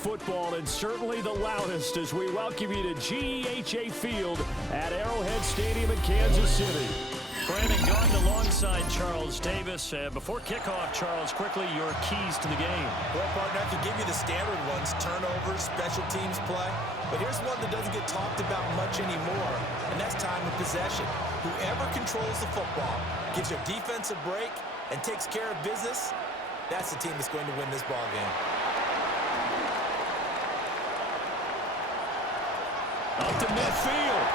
football and certainly the loudest as we welcome you to GEHA Field at Arrowhead Stadium in Kansas City. Brandon Gordon alongside Charles Davis. Before kickoff, Charles, quickly your keys to the game. Well, partner, I could give you the standard ones, turnovers, special teams play. But here's one that doesn't get talked about much anymore, and that's time of possession. Whoever controls the football, gives your defense a break, and takes care of business, that's the team that's going to win this ball game. Up to midfield.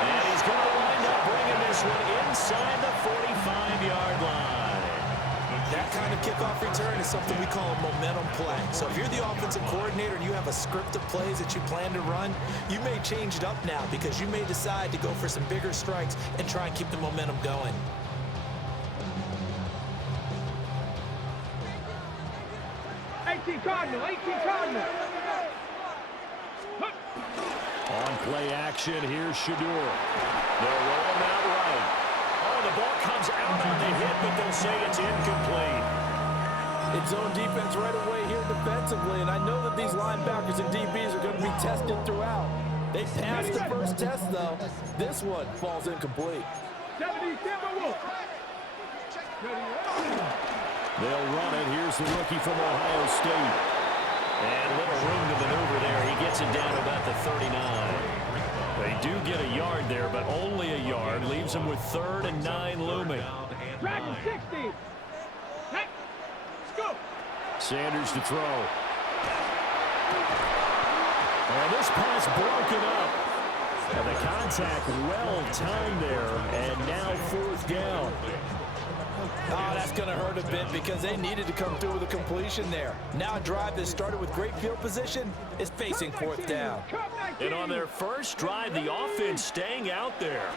And he's going to wind up bringing this one inside the 45-yard line. That kind of kickoff return is something we call a momentum play. So if you're the offensive coordinator and you have a script of plays that you plan to run, you may change it up now because you may decide to go for some bigger strikes and try and keep the momentum going. Cardinal. On play action, here's Shadur. They'll roll him out right. Oh, the ball comes out on the hit, but they'll say it's incomplete. It's zone defense right away here defensively, and I know that these linebackers and DBs are going to be tested throughout. They passed the first test, though. This one falls incomplete. 70, They'll run it. Here's the rookie from Ohio State. And little room to maneuver there. He gets it down about the 39. They do get a yard there, but only a yard. Leaves them with 3rd and 9 looming. Dragon 60. Let's go. Sanders to throw. And this pass broken up. And the contact well timed there. And now 4th down. Oh, that's going to hurt a bit because they needed to come through with a completion there. Now a drive that started with great field position is facing 4th down. And on their first drive, the offense staying out there.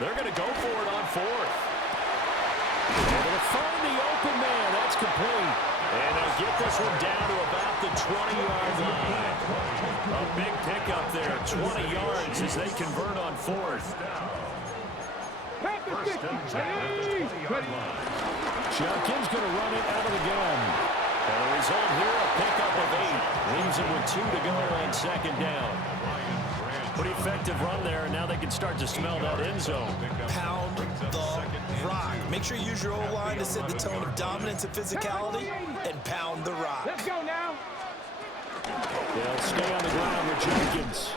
They're going to go for it on 4th. They're going to find the open man. That's complete. And they'll get this one down to about the 20-yard line. A big pickup there, 20 yards as they convert on 4th. Jenkins going to run it out of the gun. And the result here, a pickup of 8. Leaves him with 2 to go on 2nd down. Pretty effective run there, and now they can start to smell that end zone. Pound the rock. Make sure you use your O-line to set the tone of dominance and physicality, and pound the rock. Let's go now. They'll stay on the ground with Jenkins.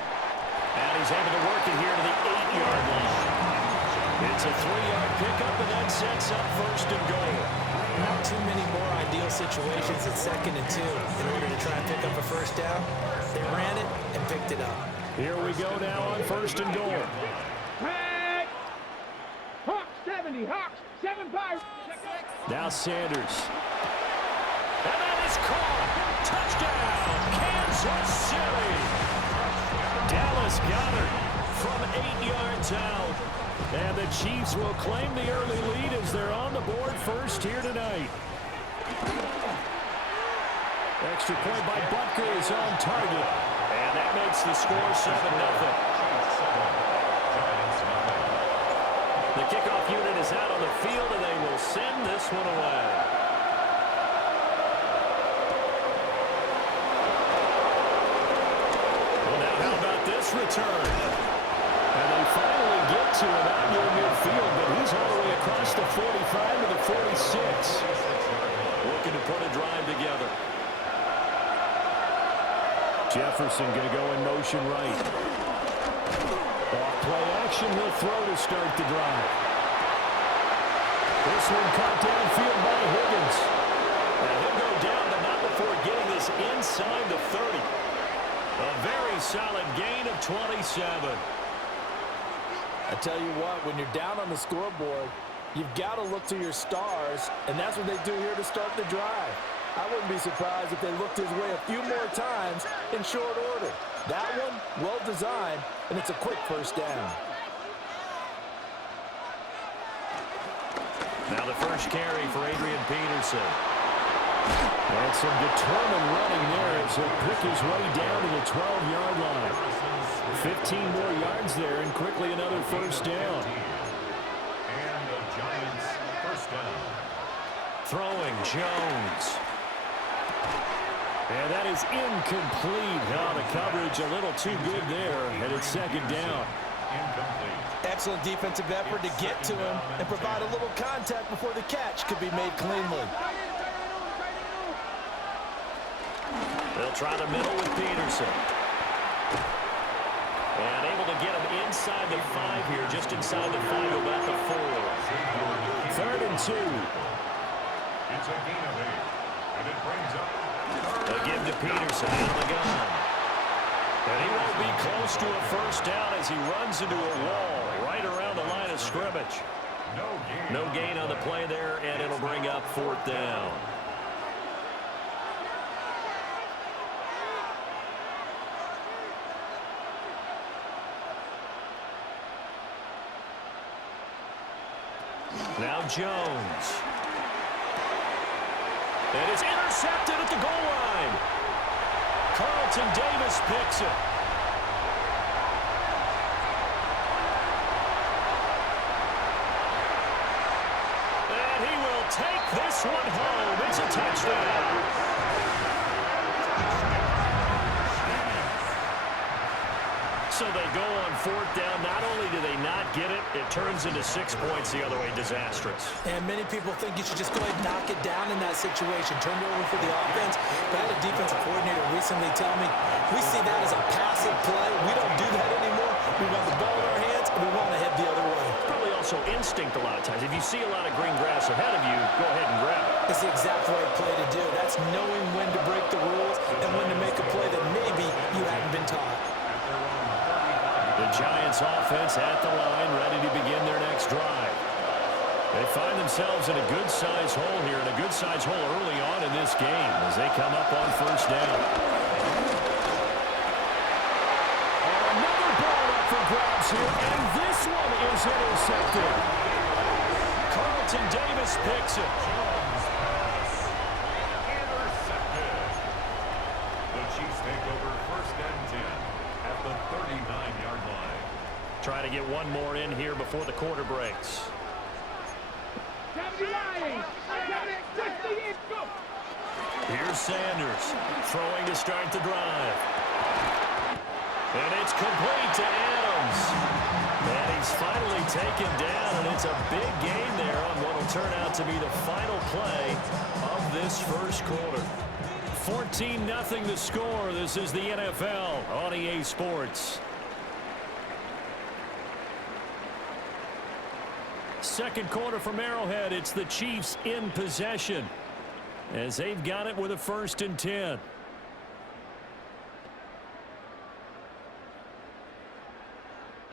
And he's having to work it here to the 8-yard line. It's a 3-yard pickup, and that sets up 1st and goal. Not too many more ideal situations at 2nd and 2 in order to try and pick up a 1st down. They ran it and picked it up. Here we go now on 1st and goal. Hey! Hawks 70, Hawks 7 Pirates. Now Sanders. And that is caught. Touchdown, Kansas City. Dallas Goedert from 8 yards out. And the Chiefs will claim the early lead as they're on the board first here tonight. Extra point by Butker is on target. And that makes the score 7-0. The kickoff unit is out on the field, and they will send this one away. Well, now how about this return? And they finally get to him out near midfield, but he's all the way across the 45 to the 46. Looking to put a drive together. Jefferson going to go in motion right. Off play action, he'll throw to start the drive. This one caught downfield by Higgins. And he'll go down, but not before getting this inside the 30. A very solid gain of 27. I tell you what, when you're down on the scoreboard, you've got to look to your stars, and that's what they do here to start the drive. I wouldn't be surprised if they looked his way a few more times in short order. That one, well designed, and it's a quick 1st down. Now the first carry for Adrian Peterson. And some determined running there as he'll pick his way down to the 12-yard line. 15 more yards there, and quickly another 1st down. And the Giants' 1st down. Throwing Jones. And that is incomplete. Now the coverage a little too good there, and it's second down. Incomplete. Excellent defensive effort to get to him and provide a little contact before the catch could be made cleanly. They'll try the middle with Peterson. And able to get him inside the 5 here, just inside the 5, about the 4. 3rd and 2. It's a gain of 8. And it brings up They give to Peterson out of the gun. And he won't be close to a first down as he runs into a wall right around the line of scrimmage. No gain on the play there, and it'll bring up 4th down. Now Jones. And it's intercepted at the goal line. Carlton Davis picks it. And he will take this one home. It's a touchdown. So they go on 4th down. Not only do they not get it, it turns into 6 points the other way. Disastrous. And many people think you should just go ahead and knock it down in that situation. Turn it over for the offense. But I had a defensive coordinator recently tell me, we see that as a passive play. We don't do that anymore. We want the ball in our hands, and we want to head the other way. Probably also instinct a lot of times. If you see a lot of green grass ahead of you, go ahead and grab it. It's the exact right play to do. That's knowing when to break the rules and when to make a play that maybe you haven't been taught. The Giants offense at the line, ready to begin their next drive. They find themselves in a good-sized hole here, and a good-sized hole early on in this game as they come up on 1st down. Another ball up for grabs here, and this one is intercepted. Carlton Davis picks it. intercepted. The Chiefs take over 1st and 10 at the 39-yard line. Trying to get one more in here before the quarter breaks. 70 line. 60, go. Here's Sanders throwing to start the drive. And it's complete to Adams. And he's finally taken down, and it's a big gain there on what will turn out to be the final play of this first quarter. 14-0 the score. This is the NFL on EA Sports. Second quarter from Arrowhead. It's the Chiefs in possession as they've got it with a 1st and 10.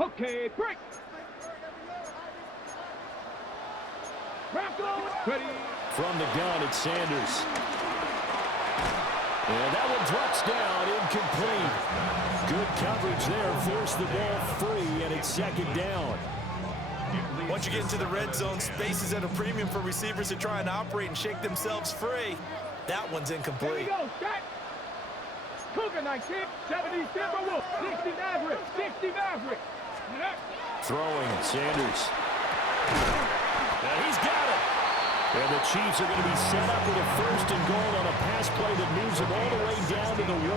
Okay, break. Rocco, ready. From the gun, it's Sanders. And that one drops down, incomplete. Good coverage there, forced the ball free, and it's 2nd down. Once you get into the red zone, space is at a premium for receivers to try and operate and shake themselves free. That one's There incomplete. you go, Jack. Cougar 19, 70 Timberwolves, 60 Maverick, 60 Maverick. Throwing, Sanders. Now he's got it. And the Chiefs are going to be set up with a 1st and goal on a pass play that moves them all the way down to the 1.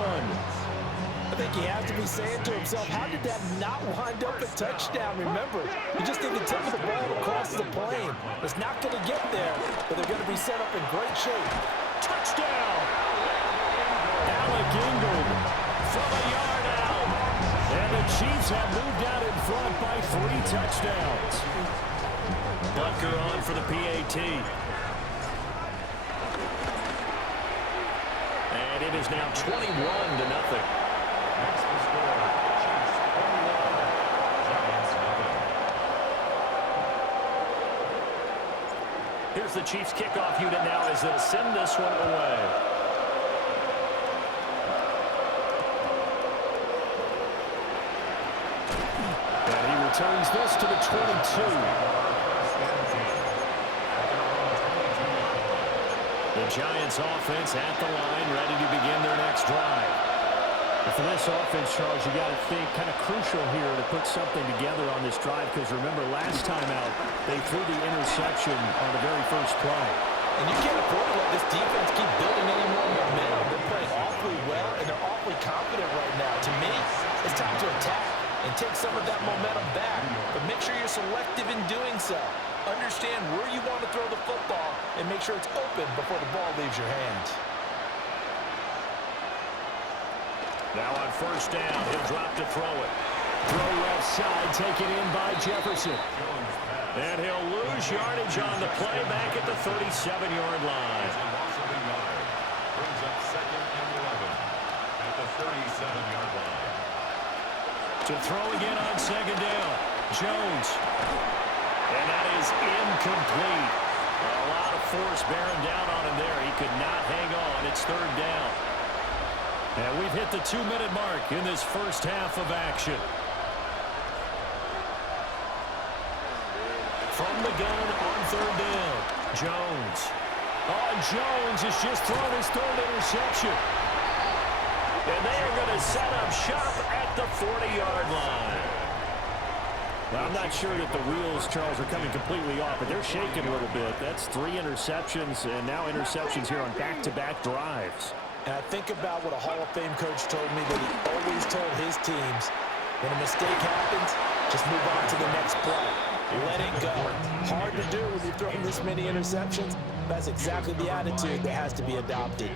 I think he has to be saying to himself, how did that not wind up a touchdown? Remember, you just need to tip the ball across the plane. It's not going to get there, but they're going to be set up in great shape. Touchdown! Alec Ingold from a yard out. And the Chiefs have moved out in front by 3 touchdowns. Bunker on for the PAT. And it is now 21-0. Next the score, Chiefs 21, Giants nothing. Here's the Chiefs kickoff unit now as they'll send this one away. And he returns this to the 22. The Giants offense at the line, ready to begin their next drive. And for this offense, Charles, you got to think kind of crucial here to put something together on this drive, because remember last time out they threw the interception on the very first play. And you can't afford to let this defense keep building any more momentum. They're playing offense awfully well, and they're awfully confident right now. To me, it's time to attack and take some of that momentum back, but make sure you're selective in doing so. Understand where you want to throw the football and make sure it's open before the ball leaves your hands. Now on first down, he'll drop to throw it. Throw left side, taken in by Jefferson. And he'll lose yardage on the play back at the 37-yard line. Brings up 2nd and 11 at the 37-yard line. To throw again on second down. Jones. And that is incomplete. A lot of force bearing down on him there. He could not hang on. It's third down. And we've hit the 2-minute mark in this first half of action. From the gun on third down. Jones. Oh, Jones has just thrown his third interception. And they are going to set up shop at the 40-yard line. Well, I'm not sure that the wheels, Charles, are coming completely off, but they're shaking a little bit. That's 3 interceptions, and now interceptions here on back-to-back drives. And I think about what a Hall of Fame coach told me that he always told his teams, when a mistake happens, just move on to the next play. Let it go. Hard to do when you're throwing this many interceptions. That's exactly the attitude that has to be adopted.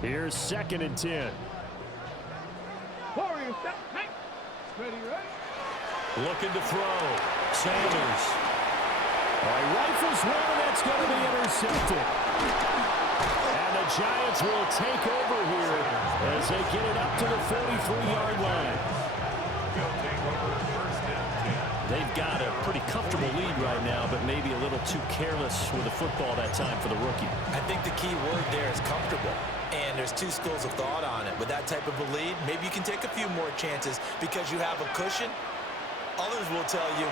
Here's 2nd and 10. Warriors, step, hey. Ready, ready? Looking to throw. Sanders. All right, rifles one, and that's going to be intercepted. And the Giants will take over here as they get it up to the 43-yard line. They'll take over 1st and 10. They've got a pretty comfortable lead right now, but maybe a little too careless with the football that time for the rookie. I think the key word there is comfortable. And there's 2 schools of thought on it. With that type of a lead, maybe you can take a few more chances because you have a cushion. Others will tell you,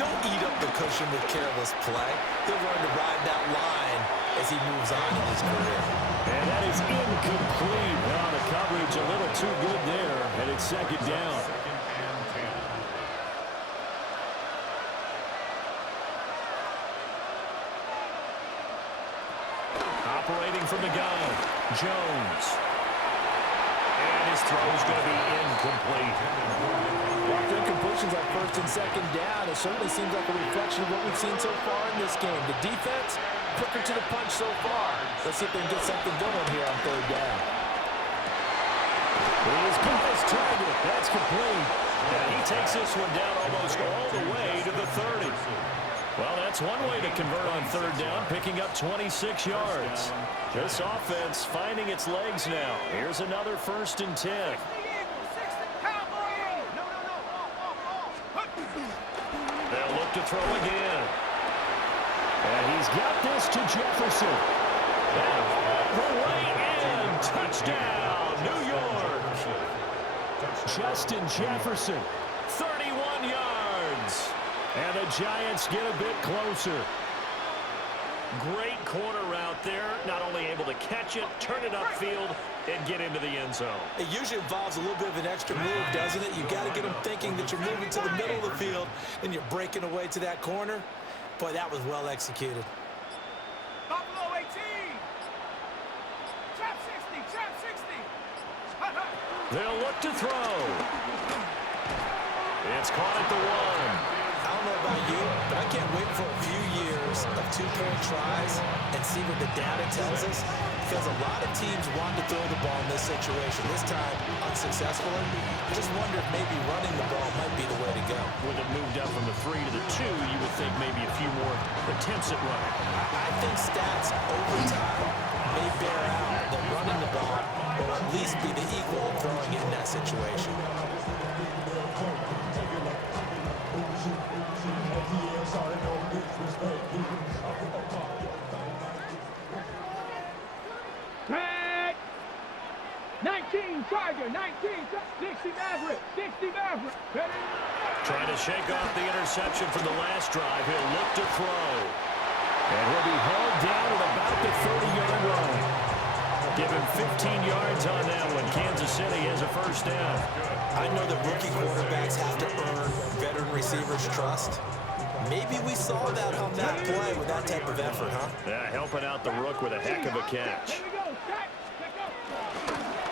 don't eat up the cushion with careless play. He'll learn to ride that line as he moves on in his career. And that is incomplete. Well, the coverage a little too good there, and it's 2nd down. 2nd and 10. Operating from the gun, Jones. And his throw is going to be incomplete. Well, if incompletions are 1st and 2nd down, it certainly seems like a reflection of what we've seen so far in this game. The defense, quicker to the punch so far. Let's see if they can get something going here on 3rd down. He's got his target. That's complete. And he takes this one down almost all the way to the 30. Well, that's one way to convert on 3rd down, picking up 26 yards. This offense finding its legs now. Here's another 1st and 10. They'll look to throw again. And he's got this to Jefferson. And the way in. Touchdown, New York. Justin Jefferson, 31 yards. And the Giants get a bit closer. Great corner route there. Not only able to catch it, turn it upfield, and get into the end zone. It usually involves a little bit of an extra move, doesn't it? You've got to get them thinking that you're moving to the middle of the field and you're breaking away to that corner. Boy, that was well executed. Buffalo 18. Trap 60, trap 60. They'll look to throw. It's caught at the 1. I don't know about you, but I can't wait for a few years of 2-point tries and see what the data tells us, because a lot of teams want to throw the ball in this situation. This time, unsuccessfully. I just wonder if maybe running the ball might be the way to go. With it moved up from the 3 to the 2, you would think maybe a few more attempts at running. I think stats over time may bear out that running the ball will at least be the equal of throwing it in that situation. Tag. 19 Tiger, 19 60 Maverick, 60 Maverick. Ready? Trying to shake off the interception from the last drive. He'll look to throw. And he'll be held down at about the 30-yard line. Give him 15 yards on that one. Kansas City has a first down. I know that rookie quarterbacks have to earn veteran receivers' trust. Maybe we saw that on that play with that type of effort, huh? Yeah, helping out the rook with a heck of a catch. Here we go. Stack. Check up.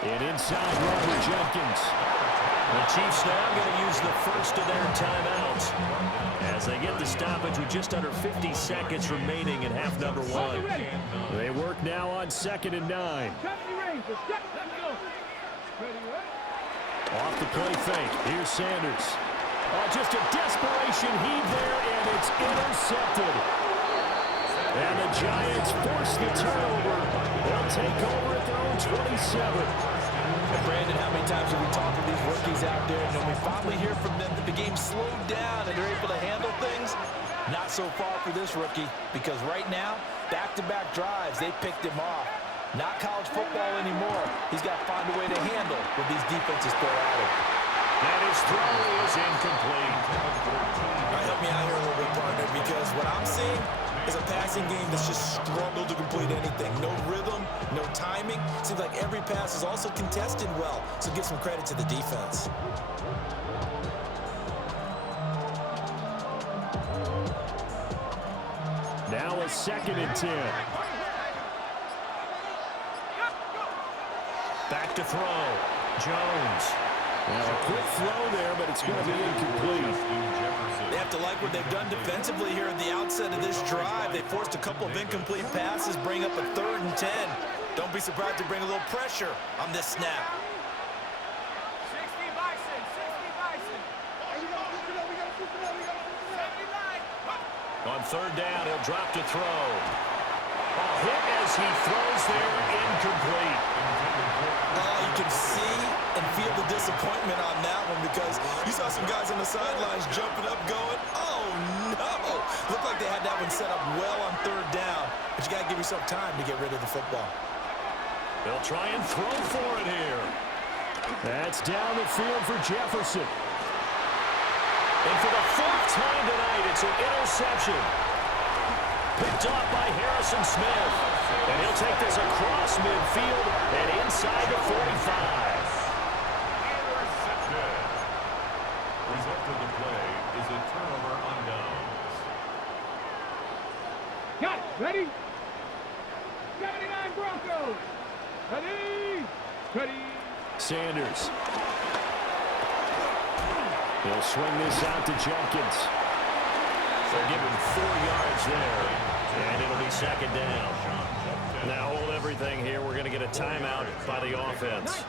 An inside run for Jenkins. The Chiefs now going to use the first of their timeouts as they get the stoppage with just under 50 seconds remaining in half number one. They work now on 2nd and 9. Off the play fake. Here's Sanders. Oh, just a desperation heave there, and it's intercepted. And the Giants force the turnover. They'll take over at their own 27. And Brandon, how many times have we talked to these rookies out there, and when we finally hear from them that the game slowed down and they're able to handle things? Not so far for this rookie, because right now, back-to-back drives, they picked him off. Not college football anymore. He's got to find a way to handle what these defenses throw at him. And his throw is incomplete. Help me out here a little bit, partner, because what I'm seeing is a passing game that's just struggled to complete anything. No rhythm, no timing. Seems like every pass is also contested well, so give some credit to the defense. Now a 2nd and 10. Back to throw. Jones. Now a quick throw there, but it's going to be incomplete. They have to like what they've done defensively here at the outset of this drive. They forced a couple of incomplete passes, bring up a 3rd and 10. Don't be surprised to bring a little pressure on this snap. 60 Bison, 60 Bison. On 3rd down, he'll drop to throw. A hit as he throws there, incomplete. Oh, you can see and feel the disappointment on that one because you saw some guys on the sidelines jumping up going, oh no. Looked like they had that one set up well on 3rd down, but you got to give yourself time to get rid of the football. They'll try and throw for it here. That's down the field for Jefferson. And for the 4th time tonight, it's an interception. Picked off by Harrison Smith. And he'll take this across midfield and inside the 45. Intercepted. Result of the play is a turnover on downs. Got it. Ready? 79 Broncos. Ready? Ready. Sanders. He'll swing this out to Jenkins. They'll give him 4 yards there, and it'll be 2nd down. Now hold everything here. We're going to get a timeout by the offense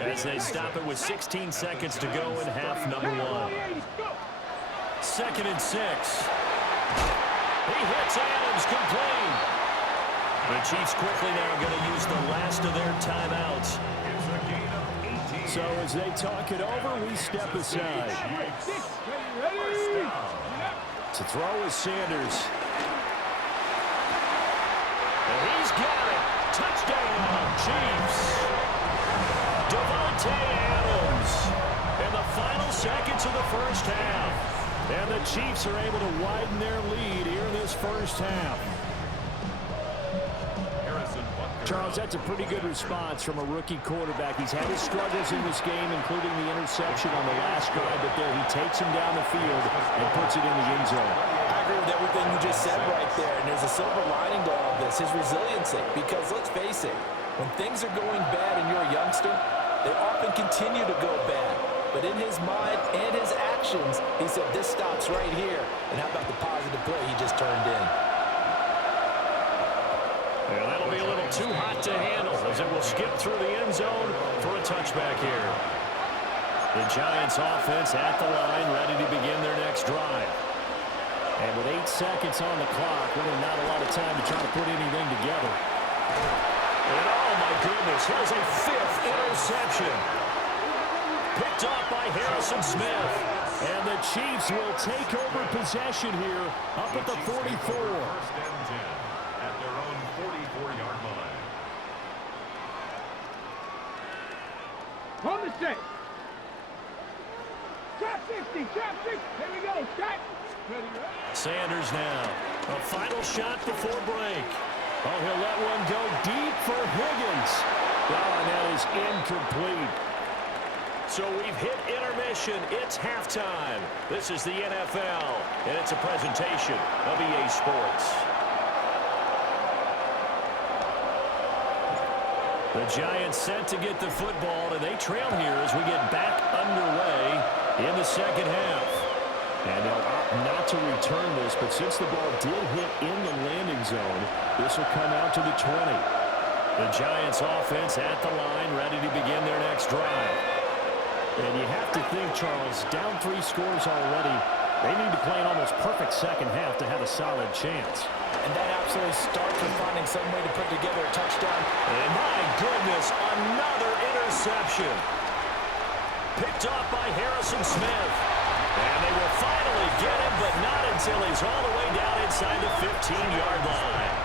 as they stop it with 16 seconds to go in half number one. 2nd and 6. He hits Adams complete. The Chiefs quickly now going to use the last of their timeouts. It's a gain of 18. So as they talk it over, we step aside. To throw is Sanders. And he's got it. Touchdown, Chiefs. Devontae Adams in the final seconds of the first half. And the Chiefs are able to widen their lead here in this first half. Charles, that's a pretty good response from a rookie quarterback. He's had his struggles in this game, including the interception on the last drive, but there he takes him down the field and puts it in the end zone. I agree with everything you just said right there, and there's a silver lining to all this, his resiliency, because let's face it, when things are going bad and you're a youngster, they often continue to go bad. But in his mind and his actions, he said, this stops right here. And how about the positive play he just turned in? And that'll be a little too hot to handle as it will skip through the end zone for a touchback here. The Giants offense at the line, ready to begin their next drive. And with 8 seconds on the clock, really not a lot of time to try to put anything together. And oh my goodness, here's a 5th interception. Picked off by Harrison Smith. And the Chiefs will take over possession here up at the 44. 1st and 10 at their own 44-yard line. On the set. Trap 60, trap 60. Here we go. Trap. Ready, ready. Sanders now. A final shot before break. Oh, he'll let one go deep for Higgins. Oh, and that is incomplete. So we've hit intermission. It's halftime. This is the NFL, and it's a presentation of EA Sports. The Giants set to get the football, and they trail here as we get back underway in the second half. And they'll opt not to return this, but since the ball did hit in the landing zone, this will come out to the 20. The Giants offense at the line, ready to begin their next drive. And you have to think, Charles, down 3 scores already. They need to play an almost perfect second half to have a solid chance. And that absolutely starts with finding some way to put together a touchdown. And my goodness, another interception. Picked off by Harrison Smith. And they will finally get him, but not until he's all the way down inside the 15-yard line.